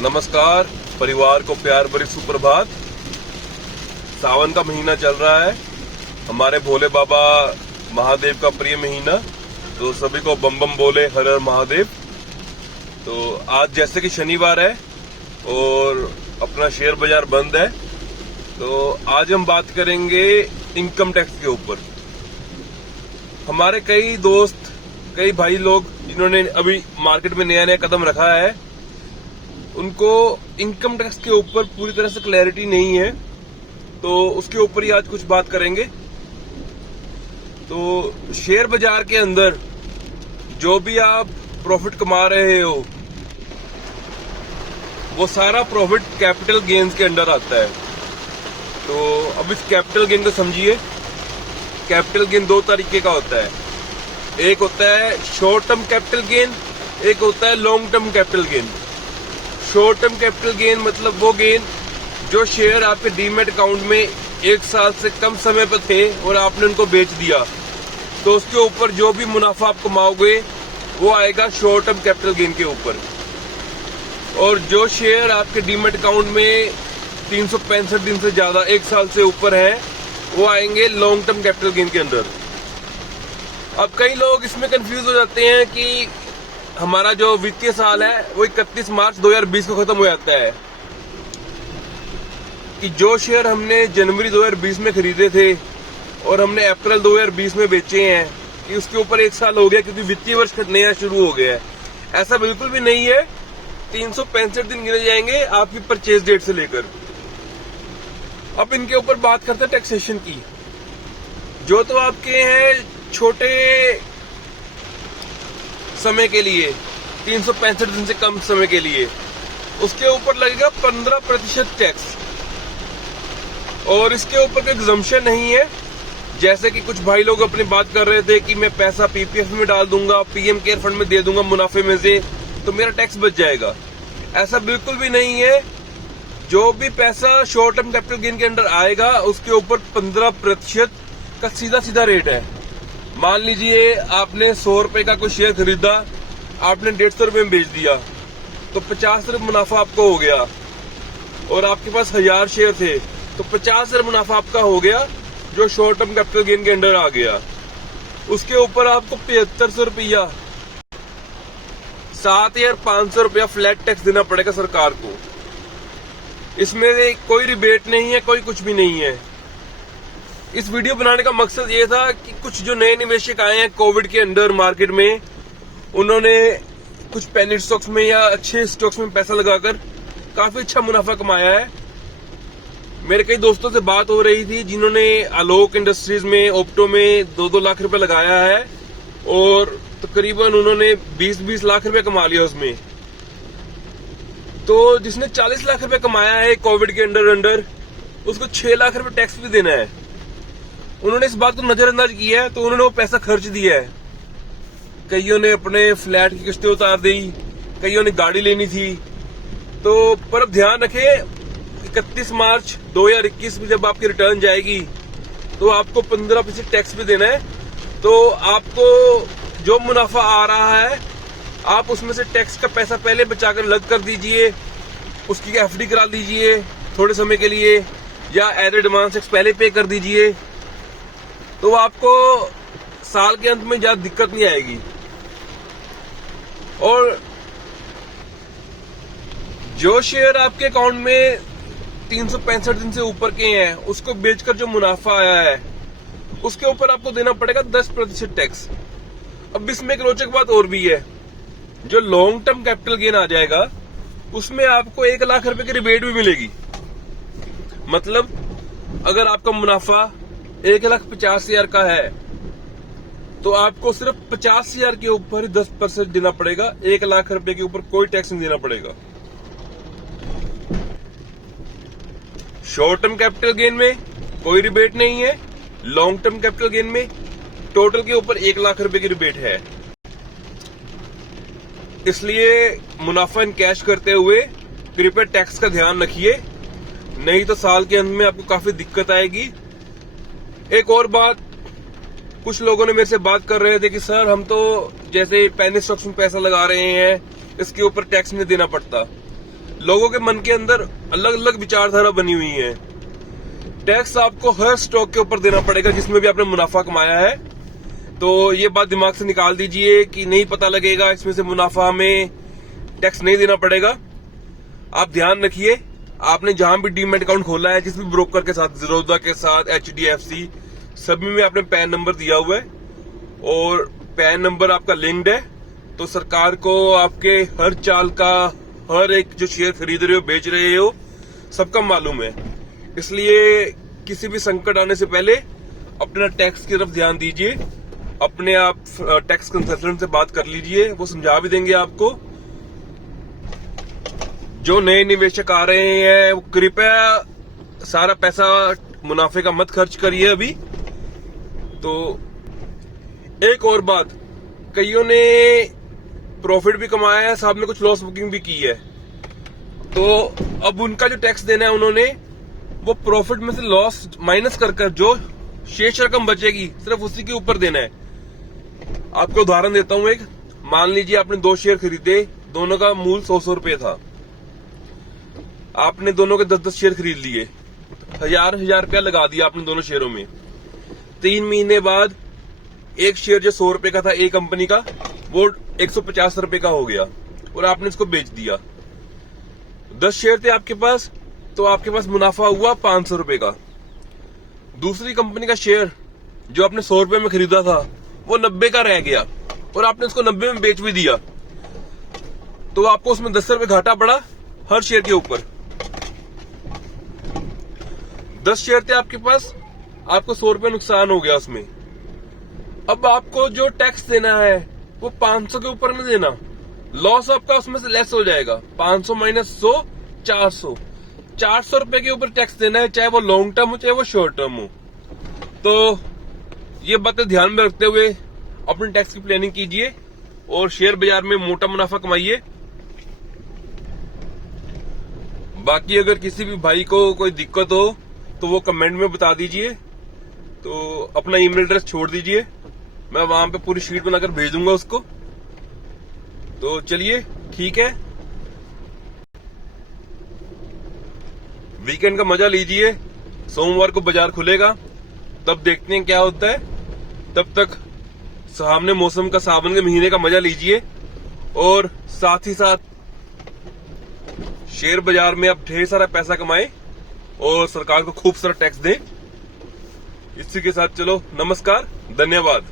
नमस्कार परिवार को प्यार भरी सुप्रभात। सावन का महीना चल रहा है, हमारे भोले बाबा महादेव का प्रिय महीना, तो सभी को बम बम बोले हर हर महादेव। तो आज जैसे कि शनिवार है और अपना शेयर बाजार बंद है, तो आज हम बात करेंगे इनकम टैक्स के ऊपर। हमारे कई दोस्त, कई भाई लोग जिन्होंने अभी मार्केट में नया नया कदम रखा है, उनको इनकम टैक्स के ऊपर पूरी तरह से क्लैरिटी नहीं है, तो उसके ऊपर ही आज कुछ बात करेंगे। तो शेयर बाजार के अंदर जो भी आप प्रॉफिट कमा रहे हो, वो सारा प्रॉफिट कैपिटल गेन्स के अंडर आता है। तो अब इस कैपिटल गेन को समझिए। कैपिटल गेन दो तरीके का होता है, एक होता है शॉर्ट टर्म कैपिटल गेन, एक होता है long term capital gain. Short term capital gain मतलब वो गेन जो शेयर आपके डीमैट अकाउंट में 1 साल से कम समय पर थे और आपने उनको बेच दिया, तो उसके ऊपर जो भी मुनाफा आप कमाओगे वो आएगा शॉर्ट टर्म कैपिटल गेन के ऊपर। और जो शेयर आपके डीमैट अकाउंट में 365 दिन से ज्यादा 1 साल से ऊपर है, वो आएंगे लॉन्ग टर्म कैपिटल गेन के अंदर। अब कई लोग इसमें कंफ्यूज हो जाते हैं कि हमारा जो वित्तीय साल है वो 31 मार्च 2020 को खत्म हो जाता है, कि जो शेयर हमने जनवरी 2020 में खरीदे थे और हमने अप्रैल 2020 में बेचे हैं, कि उसके ऊपर 1 साल हो गया क्योंकि वित्तीय वर्ष नया शुरू हो गया है। ऐसा बिल्कुल भी नहीं है। 365 दिन गिने जाएंगे आपकी परचेज डेट से लेकर। अब इनके ऊपर बात करते हैं टैक्सेशन की। जो तो आपके हैं छोटे समय के लिए, 365 दिन से कम समय के लिए, उसके ऊपर लगेगा 15% टैक्स। और इसके ऊपर कोई एग्जम्पशन नहीं है। जैसे कि कुछ भाई लोग अपनी बात कर रहे थे कि मैं पैसा पीपीएफ में डाल दूंगा, पीएम केयर फंड में दे दूंगा मुनाफे में से, तो मेरा टैक्स बच जाएगा। ऐसा बिल्कुल भी नहीं है। जो भी पैसा शॉर्ट टर्म कैपिटल गेन के अंडर आएगा, उसके ऊपर 15% का सीधा सीधा रेट है। मान लीजिए आपने 100 रुपए का कोई शेयर खरीदा, आपने 150 रुपए में बेच दिया, तो 50 रुपए मुनाफा आपको हो गया। और आपके पास 1000 शेयर थे, तो 50 रुपए मुनाफा आपका हो गया, जो शॉर्ट टर्म कैपिटल गेन के अंडर आ गया। उसके ऊपर आपको 7500 रुपया, 7500 रुपया फ्लैट टैक्स देना पड़ेगा सरकार को। इसमें कोई रिबेट नहीं है, कोई कुछ भी नहीं है। इस वीडियो बनाने का मकसद ये था कि कुछ जो नए निवेशक आए हैं कोविड के अंडर मार्केट में, उन्होंने कुछ पेनी स्टॉक्स में या अच्छे स्टॉक्स में पैसा लगाकर काफी अच्छा मुनाफा कमाया है। मेरे कई दोस्तों से बात हो रही थी जिन्होंने आलोक इंडस्ट्रीज में, ओप्टो में 2-2 लाख रुपए लगाया है और तकरीबन उन्होंने 20-20 लाख रुपए कमा लिया उसमें। तो जिसने 40 लाख रुपए कमाया है कोविड के अंडर, उसको 6 लाख रुपए टैक्स भी देना है। उन्होंने इस बात को नजरअंदाज किया है, तो उन्होंने वो पैसा खर्च दिया है। कईयों ने अपने फ्लैट की किस्तें उतार दी, कईयों ने गाड़ी लेनी थी। तो पर अब ध्यान रखें, 31 मार्च 2021 में जब आपकी रिटर्न जाएगी, तो आपको 15% टैक्स भी देना है। तो आपको जो मुनाफा आ रहा है, आप उसमें से टैक्स का पैसा पहले बचाकर अलग कर दीजिए, उसकी एफडी करा लीजिए थोड़े समय के लिए, या एज एडवांस टैक्स पहले पे कर दीजिए, तो आपको साल के अंत में ज्यादा दिक्कत नहीं आएगी। और जो शेयर आपके अकाउंट में 365 दिन से ऊपर के हैं, उसको बेचकर जो मुनाफा आया है, उसके ऊपर आपको देना पड़ेगा 10% टैक्स। अब इसमें एक रोचक बात और भी है। जो लॉन्ग टर्म कैपिटल गेन आ जाएगा, उसमें आपको 1 लाख रुपए की रिबेट भी मिलेगी। मतलब अगर आपका मुनाफा 1,50,000 का है, तो आपको सिर्फ 50,000 के ऊपर ही 10% देना पड़ेगा। 1 लाख रुपए के ऊपर कोई टैक्स नहीं देना पड़ेगा। शॉर्ट टर्म कैपिटल गेन में कोई रिबेट नहीं है। लॉन्ग टर्म कैपिटल गेन में टोटल के ऊपर 1 लाख रुपए की रिबेट है। इसलिए मुनाफा इन कैश करते हुए कृपया टैक्स का ध्यान रखिए, नहीं तो साल के अंत में आपको काफी दिक्कत आएगी। एक और बात, कुछ लोगों ने मेरे से बात कर रहे थे कि सर हम तो जैसे पेनी स्टॉक्स में पैसा लगा रहे हैं, इसके ऊपर टैक्स नहीं देना पड़ता। लोगों के मन के अंदर अलग अलग विचारधारा बनी हुई है। टैक्स आपको हर स्टॉक के ऊपर देना पड़ेगा जिसमें भी आपने मुनाफा कमाया है। तो ये बात दिमाग से निकाल दीजिए कि नहीं पता लगेगा, इसमें से मुनाफा हमें टैक्स नहीं देना पड़ेगा। आप ध्यान रखिए, आपने जहां भी डीमैट अकाउंट खोला है, जिस भी ब्रोकर के साथ, ज़ीरोधा के साथ, HDFC, सभी में आपने पैन नंबर दिया हुआ है और पैन नंबर आपका लिंक्ड है। तो सरकार को आपके हर चाल का, हर एक जो शेयर खरीद रहे हो, बेच रहे हो, सबका मालूम है। इसलिए किसी भी संकट आने से पहले अपना टैक्स की तरफ ध्यान दीजिए। अपने आप टैक्स कंसल्टेंट से बात कर लीजिए, वो समझा भी देंगे आपको। जो नए निवेशक आ रहे हैं, वो कृपया सारा पैसा मुनाफे का मत खर्च करिए अभी। तो एक और बात, कईयों ने प्रॉफिट भी कमाया है, साहब ने कुछ लॉस बुकिंग भी की है। तो अब उनका जो टैक्स देना है, उन्होंने वो प्रॉफिट में से लॉस माइनस कर जो शेष रकम बचेगी, सिर्फ उसी के ऊपर देना है। आपको उदाहरण देता हूं एक। मान लीजिए आपने 2 शेयर खरीदे, दोनों का मूल 100 रुपये था। आपने दोनों के 10-10 शेयर खरीद लिए, 1000 रुपया लगा दिया आपने दोनों शेयरों में। 3 महीने बाद एक शेयर जो 100 रुपए का था एक कंपनी का, वो 150 रुपए का हो गया और आपने इसको बेच दिया। 10 शेयर थे आपके पास, तो आपके पास मुनाफा हुआ 500 रुपए का। दूसरी कंपनी का शेयर जो आपने 100 रुपए में खरीदा था, वो 90 का रह गया और आपने उसको 90 में बेच भी दिया। तो आपको उसमें 10 रुपए घाटा पड़ा हर शेयर के ऊपर। 10 शेयर थे आपके पास, आपको 100 रुपए नुकसान हो गया उसमें। अब आपको जो टैक्स देना है वो 500 के ऊपर नहीं देना, लॉस आपका उसमें से लेस हो जाएगा। 500 माइनस 100, 400। 400 रुपए के ऊपर टैक्स देना है, चाहे वो लॉन्ग टर्म हो चाहे वो शॉर्ट टर्म हो। तो ये बातें ध्यान में रखते हुए अपने टैक्स की प्लानिंग कीजिए और शेयर बाजार में मोटा मुनाफा कमाइए। बाकी अगर किसी भी भाई को कोई दिक्कत हो तो वो कमेंट में बता दीजिए। तो अपना ईमेल एड्रेस छोड़ दीजिए, मैं वहां पे पूरी शीट बनाकर भेज दूंगा उसको। तो चलिए ठीक है, वीकेंड का मजा लीजिए। सोमवार को बाजार खुलेगा, तब देखते हैं क्या होता है। तब तक सामने मौसम का, सावन के महीने का मजा लीजिए और साथ ही साथ शेयर बाजार में आप ढेर सारा पैसा कमाएं और सरकार को खूब सारा टैक्स दें। इसी के साथ चलो, नमस्कार, धन्यवाद।